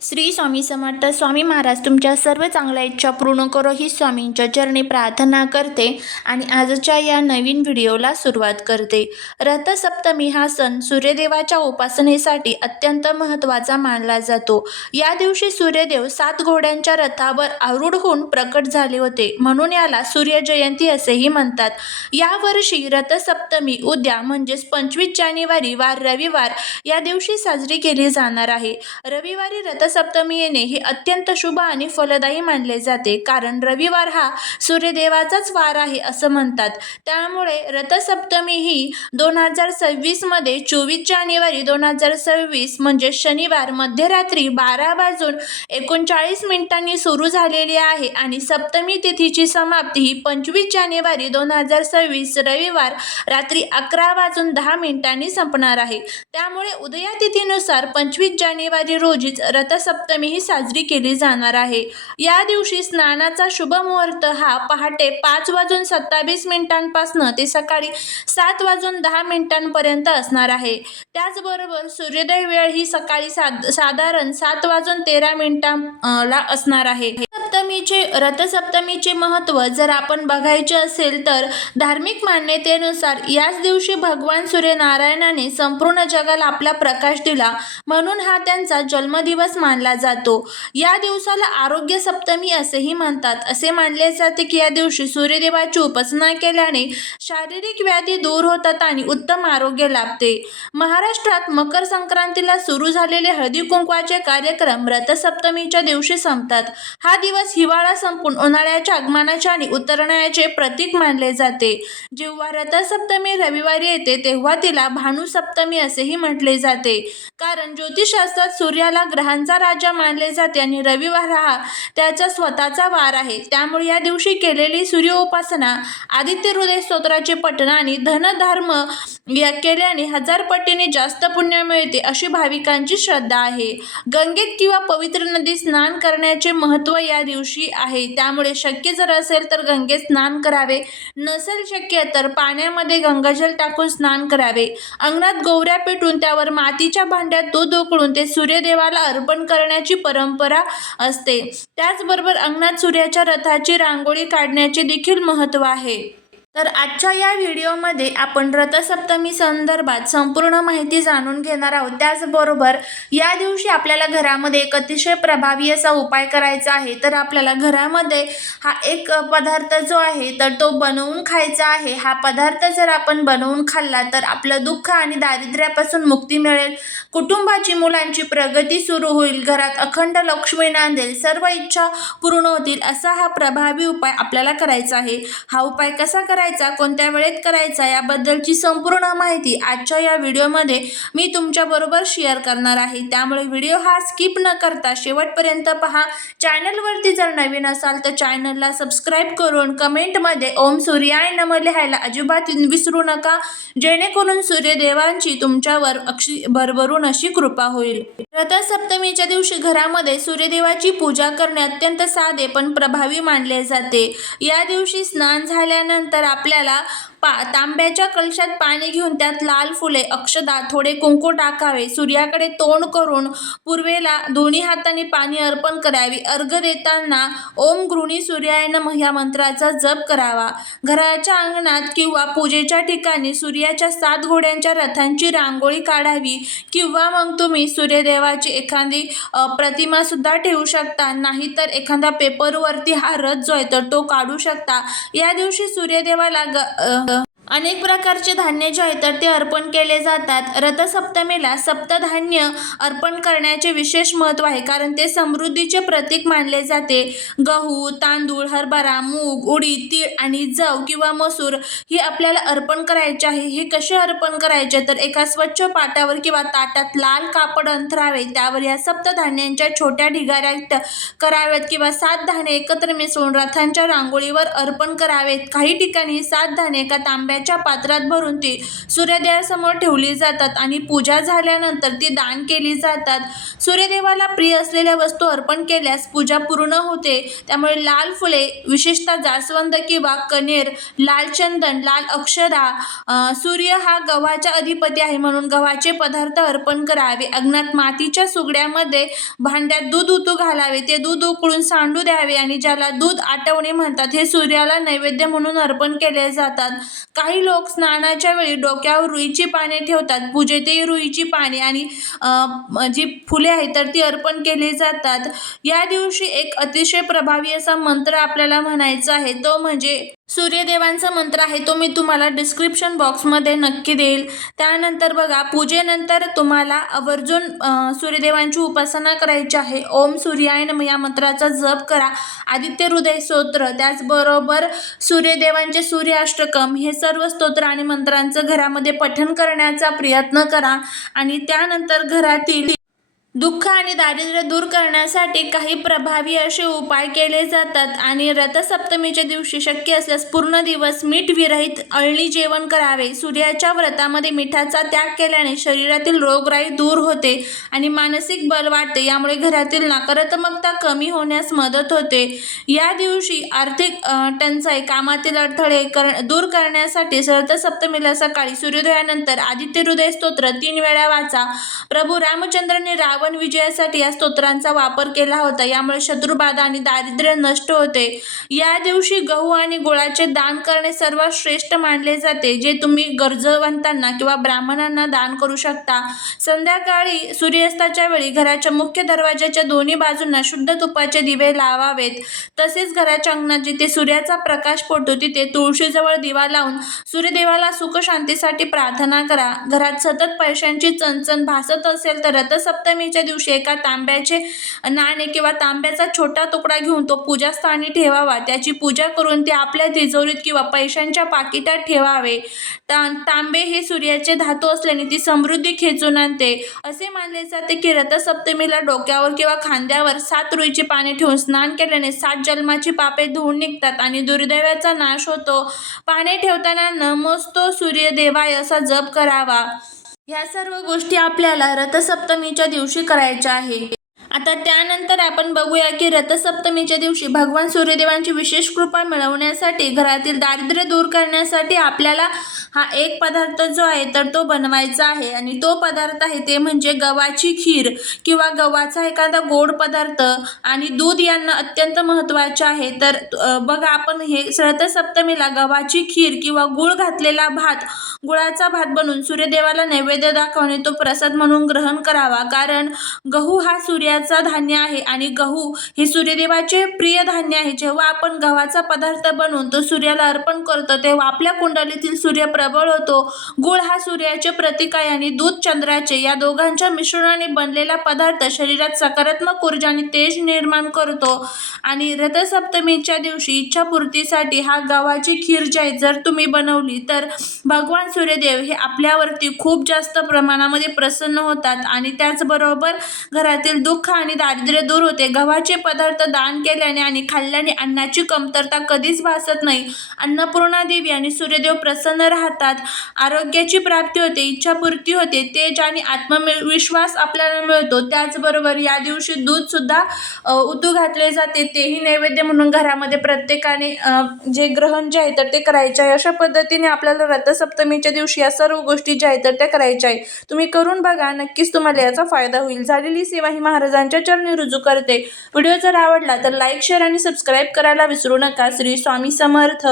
श्री स्वामी समर्थ. स्वामी महाराज तुमच्या सर्व चांगल्या इच्छा पूर्ण करो ही स्वामींच्या चरणी प्रार्थना करते आणि आजच्या या नवीन व्हिडिओला सुरुवात करते. रथसप्तमी हा सण सूर्यदेवाच्या उपासनेसाठी अत्यंत महत्त्वाचा मानला जातो. या दिवशी सूर्यदेव 7 घोड्यांच्या रथावर आरूढ होऊन प्रकट झाले होते, म्हणून याला सूर्यजयंती असेही म्हणतात. यावर्षी रथसप्तमी उद्या म्हणजेच 25 जानेवारी वार रविवार या दिवशी साजरी केली जाणार आहे. रविवारी रथसप्तमी येणे हे अत्यंत शुभ आणि फलदायी मानले जाते, कारण रविवार हा सूर्यदेवाचाच वार आहे असं म्हणतात. त्यामुळे रथसप्तमी ही 2026 मध्ये 24 जानेवारी 2026 म्हणजे शनिवार मध्यरात्री 12:39 सुरू झालेली आहे आणि सप्तमी तिथीची समाप्ती ही 25 जानेवारी 2026 रविवार रात्री 11:10 संपणार आहे. त्यामुळे उदया तिथीनुसार 25 जानेवारी रोजीच रथसप्तमी ही साजरी केली जाणार आहे. या दिवशी स्नानाचा शुभ मुहूर्त हा पहाटे 5:27 पासून ते सकाळी 7:10 पर्यंत असणार आहे. त्याचबरोबर सूर्योदय वेळ ही सकाळी साधारण 7:13 ला असणार आहे. रथसप्तमीचे महत्त्व जर आपण बघायचे असेल तर धार्मिक मान्यतेनुसार याच दिवशी भगवान सूर्यनारायणाने संपूर्ण जगाला आपला प्रकाश दिला, म्हणून हा त्यांचा जन्मदिवस मानला जातो. या दिवसाला आरोग्य सप्तमी असेही म्हणतात. असे मानले जाते की या दिवशी सूर्यदेवाची उपासना केल्याने शारीरिक व्याधी दूर होतात आणि उत्तम आरोग्य लाभते. महाराष्ट्रात मकर संक्रांतीला सुरू झालेले हळदी कुंकवाचे कार्यक्रम रथसप्तमीच्या दिवशी संपतात. हा दिवस हिवाळा संपून उन्हाळ्याच्या आगमनाचे आणि उतरण्याचे प्रतीक मानले जाते. जेव्हा रथसप्तमी रविवारी येते तेव्हा तिला भानुसप्तमी असेही म्हटले जाते, कारण ज्योतिषशास्त्रात सूर्याला ग्रहांचा राजा मानले जाते आणि रविवार हा त्याचा स्वतःचा वार आहे. त्यामुळे या दिवशी केलेली सूर्योपासना, आदित्य हृदय स्तोत्राचे पठण आणि धनधर्म केल्याने 1000 पटीने जास्त पुण्य मिळते अशी भाविकांची श्रद्धा आहे. गंगेत किंवा पवित्र नदीत स्नान करण्याचे महत्त्व या दिवशी आहे. त्यामुळे शक्य जर असेल तर गंगेत स्नान करावे, नसेल शक्य तर पाण्यामध्ये गंगाजल टाकून स्नान करावे. अंगणात गोवऱ्या पेटून त्यावर मातीच्या भांड्यात दूध उकळून ते सूर्यदेवाला अर्पण करण्याची परंपरा असते. त्याचबरोबर अंगणात सूर्याच्या रथाची रांगोळी काढण्याचे देखील महत्त्व आहे. तर आजच्या या व्हिडिओमध्ये आपण रथसप्तमी संदर्भात संपूर्ण माहिती जाणून घेणार आहोत. त्याचबरोबर या दिवशी आपल्याला घरामध्ये एक अतिशय प्रभावी असा उपाय करायचा आहे. तर आपल्याला घरामध्ये हा एक पदार्थ जो आहे तर तो बनवून खायचा आहे. हा पदार्थ जर आपण बनवून खाल्ला तर आपलं दुःख आणि दारिद्र्यापासून मुक्ती मिळेल, कुटुंबाची मुलांची प्रगती सुरू होईल, घरात अखंड लक्ष्मी नांदेल, सर्व इच्छा पूर्ण होतील असा हा प्रभावी उपाय आपल्याला करायचा आहे. हा उपाय कसा करायचा, कोणत्या वेळेत करायचा याबद्दलची संपूर्ण माहिती आजच्या या व्हिडिओमध्ये मी तुमच्या बरोबर शेअर करणार आहे. त्यामुळे व्हिडिओ हा स्किप न करता शेवटपर्यंत पहा. चॅनलवरती जर नवीन असाल तर चॅनलला सबस्क्राईब करून कमेंटमध्ये ओम सूर्याय नमः लिहायला अजिबात विसरू नका, जेणेकरून सूर्यदेवांची तुमच्यावर भरभरून अशी कृपा होईल. रथसप्तमीच्या दिवशी घरामध्ये सूर्यदेवाची पूजा करणे अत्यंत साधे पण प्रभावी मानले जाते. या दिवशी स्नान झाल्यानंतर आपल्याला तांब्याच्या कलशात पाणी घेऊन त्यात लाल फुले, अक्षदा, थोडे कुंकू टाकावे. सूर्याकडे तोंड करून पूर्वेला दोन्ही हातांनी पाणी अर्पण करावे. अर्घ्य देताना ओम गृणी सूर्याय नमः या मंत्राचा जप करावा. घराच्या अंगणात किंवा पूजेच्या ठिकाणी सूर्याच्या 7 घोड्यांच्या रथांची रांगोळी काढावी, किंवा मग तुम्ही सूर्यदेवाची एखादी प्रतिमा सुद्धा ठेवू शकता, नाहीतर एखादा पेपरवरती हा रथ जो आहे तर तो काढू शकता. या दिवशी सूर्यदेवाला अनेक प्रकारचे धान्य जे आहे तर ते अर्पण केले जातात. रथसप्तमीला सप्तधान्य अर्पण करण्याचे विशेष महत्त्व आहे, कारण ते समृद्धीचे प्रतीक मानले जाते. गहू, तांदूळ, हरभरा, मूग, उडीद, तीळ आणि जव किंवा मसूर ही आपल्याला अर्पण करायचे आहे. हे कसे अर्पण करायचे तर एका स्वच्छ पाटावर किंवा ताटात लाल कापड अंथरावे. त्यावर या सप्तधान्यांच्या छोट्या ढिगाऱ्या कराव्यात किंवा 7 धान्य एकत्र मिसळून रथांच्या रांगोळीवर अर्पण करावेत. काही ठिकाणी 7 धान्य एका तांब्या पाण्याच्या पात्रात भरून ती सूर्यदेवासमोर ठेवली जातात आणि पूजा झाल्यानंतर ती दान केली जातात. सूर्यदेवाला प्रिय असलेल्या वस्तू अर्पण केल्यास पूजा पूर्ण होते. त्यामुळे लाल फुले, विशेषतः जास्वंद किंवा कण्हेर, लाल चंदन, लाल अक्षदा, सूर्य हा गव्हाचा अधिपती आहे म्हणून गव्हाचे पदार्थ अर्पण करावे. अंगणात मातीच्या सुगड्यामध्ये भांड्यात दूध उतू घालावे. ते दूध उकळून सांडू द्यावे आणि ज्याला दूध आटवणे म्हणतात, हे सूर्याला नैवेद्य म्हणून अर्पण केले जातात. काही लोक स्नानाच्या वेळी डोक्यावर रुईची पाने ठेवतात. पूजेतही रुईची पाने आणि जी फुले आहेत तर ती अर्पण केली जातात. या दिवशी एक अतिशय प्रभावी असा मंत्र आपल्याला म्हणायचा आहे, तो म्हणजे सूर्यदेवांचा मंत्र आहे. तो मी तुम्हाला डिस्क्रिप्शन बॉक्समध्ये नक्की देईल. त्यानंतर बघा, पूजेनंतर तुम्हाला आवर्जून सूर्यदेवांची उपासना करायची आहे. ओम सूर्याय नमः या मंत्राचा जप करा. आदित्य हृदय स्तोत्र, त्याचबरोबर सूर्यदेवांचे सूर्याष्टकम, हे सर्व स्तोत्र आणि मंत्रांचं घरामध्ये पठण करण्याचा प्रयत्न करा. आणि त्यानंतर घरातील दुःख आणि दारिद्र्य दूर करण्यासाठी काही प्रभावी असे उपाय केले जातात. आणि रथसप्तमीच्या दिवशी शक्य असल्यास पूर्ण दिवस मीठ विरहित अळणी जेवण करावे. सूर्याच्या व्रतामध्ये मिठाचा त्याग केल्याने शरीरातील रोगराई दूर होते आणि मानसिक बल वाढते. यामुळे घरातील नकारात्मकता कमी होण्यास मदत होते. या दिवशी आर्थिक टंचाई, कामातील अडथळे दूर करण्यासाठी रथसप्तमीला सकाळी सूर्योदयानंतर आदित्य हृदय स्तोत्र 3 वेळा वाचा. प्रभू रामचंद्रांनी रावण विजयासाठी या स्तोत्रांचा वापर केला होता. यामुळे शत्रुबाधा आणि दारिद्र्य नष्ट होते. या दिवशी गहू आणि गुळाचे दान करणे सर्वात श्रेष्ठ मानले जाते, जे तुम्ही गरजवंतांना किंवा ब्राह्मणांना दान करू शकता. संध्याकाळी सूर्यास्ताच्या वेळी घराच्या मुख्य दरवाजाच्या दोन्ही बाजूंना शुद्ध तुपाचे दिवे लावावेत. तसेच घराच्या अंगणात जिथे सूर्याचा प्रकाश पडतो तिथे तुळशीजवळ दिवा लावून सूर्यदेवाला सुख शांतीसाठी प्रार्थना करा. घरात सतत पैशांची चणचण भासत असेल तर रथसप्तमीच्या दिवशी एका तांब्याचे नाणे किंवा तांब्याचा छोटा तुकडा घेऊन तो पूजास्थानी ठेवावा. त्याची पूजा करून ते आपल्या तिजोरीत किंवा पैशांच्या पाकिटात ठेवावे. तांबे हे सूर्याचे धातू असल्याने ती समृद्धी खेचून आणते. असे मानले जाते की रथसप्तमीला डोक्यावर किंवा खांद्यावर 7 रुईची पाने ठेवून स्नान केल्याने 7 जन्माची पापे धुवून निघतात आणि दुर्दैवाचा नाश होतो. पाने ठेवताना नमोस्तो सूर्यदेवाय असा जप करावा. ह्या सर्व गोष्टी आपल्याला रथसप्तमीच्या दिवशी करायच्या आहे. आता त्यानंतर आपण बघूया की रथसप्तमीच्या दिवशी भगवान सूर्यदेवांची विशेष कृपा मिळवण्यासाठी, घरातील दारिद्र्य दूर करण्यासाठी आपल्याला हा एक पदार्थ जो आहे तर तो बनवायचा आहे. आणि तो पदार्थ आहे ते म्हणजे गव्हाची खीर किंवा गव्हाचा एखादा गोड पदार्थ आणि दूध यांना अत्यंत महत्त्वाचे आहे. तर बघा, आपण हे रथसप्तमीला गव्हाची खीर किंवा गुळ घातलेला भात, गुळाचा भात बनवून सूर्यदेवाला नैवेद्य दाखवणे, तो प्रसाद म्हणून ग्रहण करावा. कारण गहू हा सूर्याचा धान्य आहे आणि गहू हे सूर्यदेवाचे प्रिय धान्य आहे. जेव्हा आपण गव्हाचा पदार्थ बनवून तो सूर्याला अर्पण करतो तेव्हा आपल्या कुंडलीतील सूर्य प्रबळ होतो. गुळ हा सूर्याचे प्रतीक आहे आणि दूध चंद्राचे. या दोघांच्या मिश्रणाने बनलेला पदार्थ शरीरात सकारात्मक ऊर्जा आणि तेज निर्माण करतो. आणि रथसप्तमीच्या दिवशी इच्छापूर्तीसाठी हा गव्हाची खीर जी आहे जर तुम्ही बनवली तर भगवान सूर्यदेव हे आपल्यावरती खूप जास्त प्रमाणामध्ये प्रसन्न होतात आणि त्याचबरोबर घरातील दुःख आणि दारिद्र्य दूर होते. गव्हाचे पदार्थ दान केल्याने आणि खाल्ल्याने अन्नाची कमतरता कधीच भासत नाही. अन्नपूर्णा देवी आणि सूर्यदेव प्रसन्न राहतात. आरोग्याची प्राप्ती होते, इच्छापूर्ती होते, तेज आणि आत्मविश्वास आपल्याला मिळतो. त्याचबरोबर या दिवशी दूध सुद्धा उतू घातले जाते, तेही नैवेद्य म्हणून घरामध्ये प्रत्येकाने जे ग्रहण जे आहे तर ते करायचे आहे. अशा पद्धतीने आपल्याला रथसप्तमीच्या दिवशी या सर्व गोष्टी ज्या आहेत तर त्या करायच्या आहे. तुम्ही करून बघा, नक्कीच तुम्हाला याचा फायदा होईल. झालेली सेवा ही महाराजांच्या चरणी रुजू करते. व्हिडिओ जर आवडला तर लाईक, शेअर आणि सबस्क्राईब करायला विसरू नका. श्री स्वामी समर्थ.